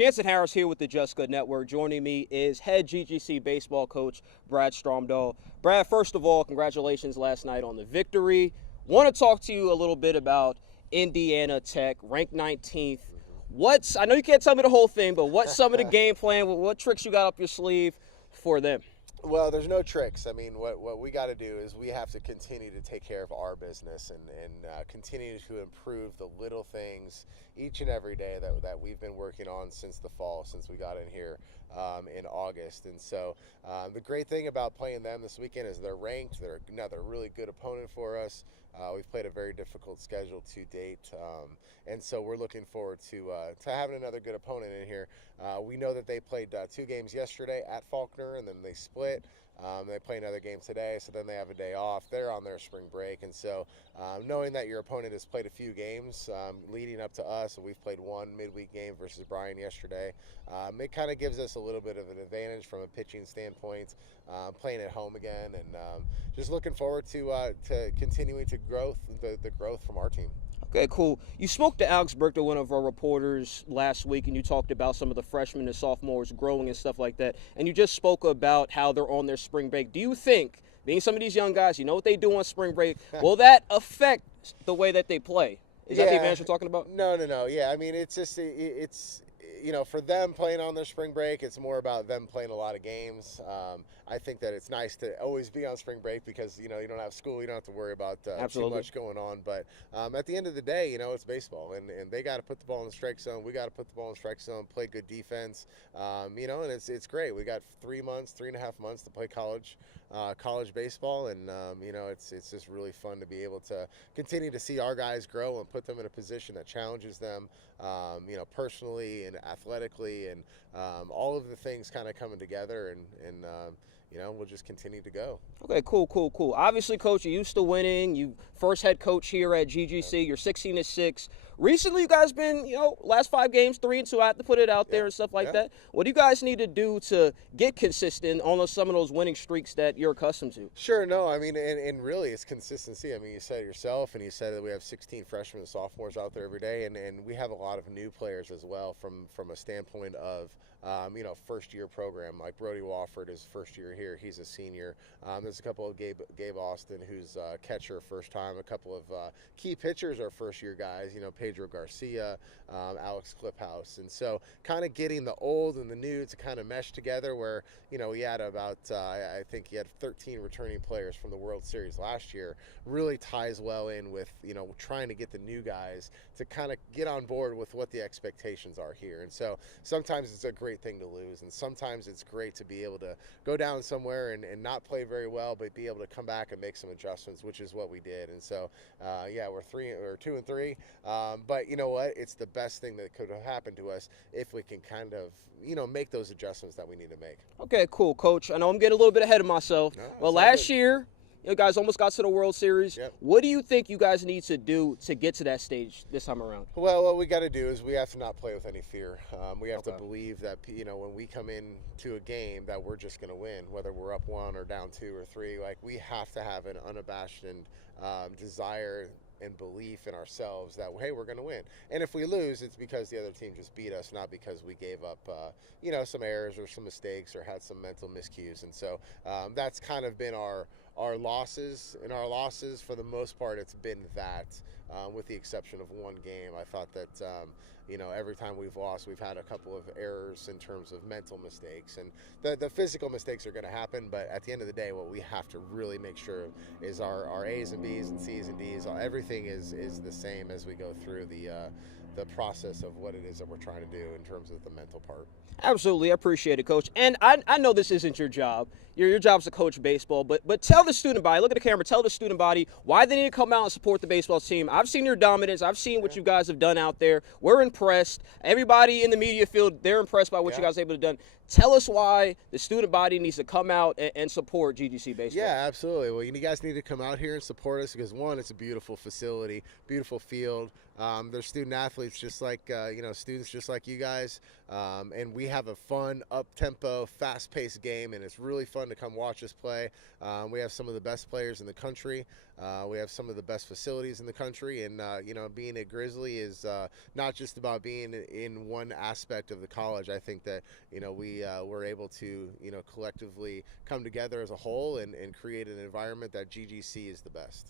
Jansen Harris here with the Just Good Network. Joining me is head GGC Baseball coach Brad Stromdahl. Brad, first of all, congratulations last night on the victory. Want to talk to you a little bit about Indiana Tech, ranked 19th. I know you can't tell me the whole thing, but what's some of the game plan? What tricks you got up your sleeve for them? Well, there's no tricks. I mean, what we got to do is we have to continue to take care of our business and continue to improve the little things each and every day that we've been working on since the fall, since we got in here in August. And so the great thing about playing them this weekend is they're ranked. They're another really good opponent for us. We've played a very difficult schedule to date, and so we're looking forward to having another good opponent in here. We know that they played 2 games yesterday at Faulkner, and then they split. They play another game today, so then they have a day off. They're on their spring break, and so knowing that your opponent has played a few games leading up to us, and we've played one midweek game versus Bryan yesterday, it kind of gives us a little bit of an advantage from a pitching standpoint, playing at home again, and just looking forward to continuing to the growth from our team. Okay, cool. You spoke to Alex Burkett, one of our reporters, last week, and you talked about some of the freshmen and sophomores growing and stuff like that. And you just spoke about how they're on their spring break. Do you think, being some of these young guys, you know what they do on spring break, will that affect the way that they play? Is that the advantage you're talking about? No. Yeah, I mean, it's just for them playing on their spring break, it's more about them playing a lot of games. I think that it's nice to always be on spring break because, you don't have school. You don't have to worry about too much going on. But at the end of the day, it's baseball. And they got to put the ball in the strike zone. We got to put the ball in the strike zone, play good defense. And it's great. We got 3.5 months to play college baseball. And, it's just really fun to be able to continue to see our guys grow and put them in a position that challenges them, personally and athletically, and all of the things kind of coming together, and we'll just continue to go. Okay, cool. Obviously, Coach, you're used to winning. You first head coach here at GGC. You're 16-6. Recently, you guys been, last 5 games, 3-2. I have to put it out there and stuff like that. What do you guys need to do to get consistent on some of those winning streaks that you're accustomed to? Sure, no, I mean, and really it's consistency. I mean, you said it yourself, and you said that we have 16 freshmen and sophomores out there every day, and we have a lot of new players as well from a standpoint of, first-year program. Like Brody Wofford is first year here. He's a senior. There's a couple of Gabe Austin, who's catcher first time. A couple of key pitchers are first-year guys, Pedro Garcia, Alex Cliphouse. And so kind of getting the old and the new to kind of mesh together where, he had about, I think he had 13 returning players from the World Series last year, really ties well in with, trying to get the new guys to kind of get on board with what the expectations are here. And so sometimes it's a great thing to lose, and sometimes it's great to be able to go down somewhere and not play very well, but be able to come back and make some adjustments, which is what we did. And so, we're 2-3. But you know what? It's the best thing that could have happened to us if we can kind of, make those adjustments that we need to make. Okay, cool, Coach. I know I'm getting a little bit ahead of myself. No, well, last year, you guys almost got to the World Series. Yep. What do you think you guys need to do to get to that stage this time around? Well, what we got to do is we have to not play with any fear. We have to believe that, when we come into a game that we're just going to win, whether we're up 1 or down 2 or 3. Like, we have to have an unabashed desire and belief in ourselves that, hey, we're going to win. And if we lose, it's because the other team just beat us, not because we gave up, some errors or some mistakes or had some mental miscues. And so that's kind of been our losses. In our losses, for the most part, it's been that, with the exception of 1 game. I thought that, every time we've lost, we've had a couple of errors in terms of mental mistakes. And the physical mistakes are going to happen, but at the end of the day, what we have to really make sure is our A's and B's and C's and D's, everything is the same as we go through the process of what it is that we're trying to do in terms of the mental part. Absolutely. I appreciate it, Coach. And I know this isn't your job. Your job's to coach baseball, but tell the student body, look at the camera, tell the student body why they need to come out and support the baseball team. I've seen your dominance. I've seen what you guys have done out there. We're impressed. Everybody in the media field, they're impressed by what you guys are able to do. Tell us why the student body needs to come out and support GGC Baseball. Yeah, absolutely. Well, you guys need to come out here and support us because, 1, it's a beautiful facility, beautiful field. They're student athletes, just like students, just like you guys. And we have a fun, up-tempo, fast-paced game, and it's really fun to come watch us play. We have some of the best players in the country. We have some of the best facilities in the country, and being a Grizzly is not just about being in one aspect of the college. I think that we're able to collectively come together as a whole and create an environment that GGC is the best.